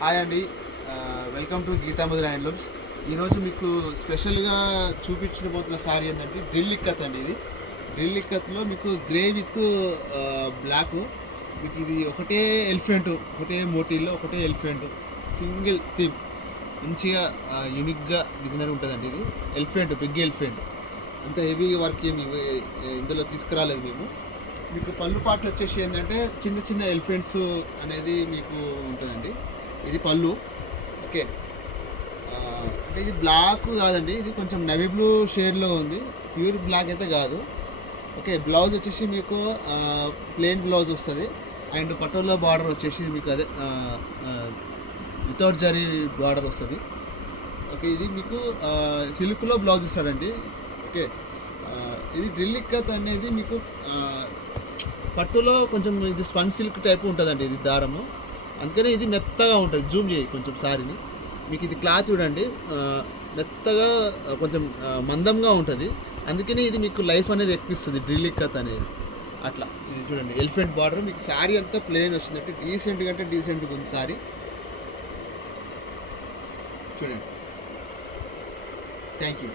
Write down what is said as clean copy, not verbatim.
Hi అండి, welcome to గీతామధుర handlooms. ఈరోజు మీకు స్పెషల్గా చూపించబోతున్న సారీ ఏంటంటే డ్రిల్ ఇక్కత్ అండి. ఇది డ్రిల్ ఇక్కత్లో మీకు గ్రే విత్ బ్లాక్. మీకు ఇది ఒకటే ఎలిఫెంట్, ఒకటే మోటిల్లో ఒకటే ఎలిఫెంట్, సింగిల్ థీమ్, మంచిగా యూనిక్గా డిజైనర్ ఉంటుందండి. ఇది ఎలిఫెంట్, బిగ్ ఎలిఫెంట్, అంత హెవీ వర్క్ ఏమి ఇందులో తీసుకురాలేదు మేము. మీకు పళ్ళు పాటలు వచ్చేసి ఏంటంటే చిన్న చిన్న ఎలిఫెంట్స్ అనేది మీకు ఉంటుందండి. ఇది పళ్ళు. ఓకే, అంటే ఇది బ్లాక్ కాదండి, ఇది కొంచెం నవీ బ్లూ షేడ్లో ఉంది, ప్యూర్ బ్లాక్ అయితే కాదు. ఓకే, బ్లౌజ్ వచ్చేసి మీకు ప్లెయిన్ బ్లౌజ్ వస్తుంది. అండ్ పటోలా బార్డర్ వచ్చేసి మీకు అదే వితౌట్ జరీ బార్డర్ వస్తుంది. ఓకే, ఇది మీకు సిల్క్లో బ్లౌజ్ ఇస్తాడండి. ఓకే, ఇది డ్రిల్ ఇక్కత్ అనేది మీకు పట్టులో కొంచెం ఇది స్పన్ సిల్క్ టైప్ ఉంటుందండి. ఇది దారము, అందుకని ఇది మెత్తగా ఉంటుంది. జూమ్ చేయి కొంచెం సారీని, మీకు ఇది క్లాత్ చూడండి, మెత్తగా కొంచెం మందంగా ఉంటుంది. అందుకని ఇది మీకు లైఫ్ అనేది ఎక్కిస్తుంది డ్రిల్ ఇక్కత్ అనేది. అట్లా ఇది చూడండి, ఎలిఫెంట్ బార్డర్, మీకు శారీ అంతా ప్లెయిన్ వచ్చిందంటే డీసెంట్గా, అంటే డీసెంట్గా ఉంది శారీ. చూడండి. Thank you.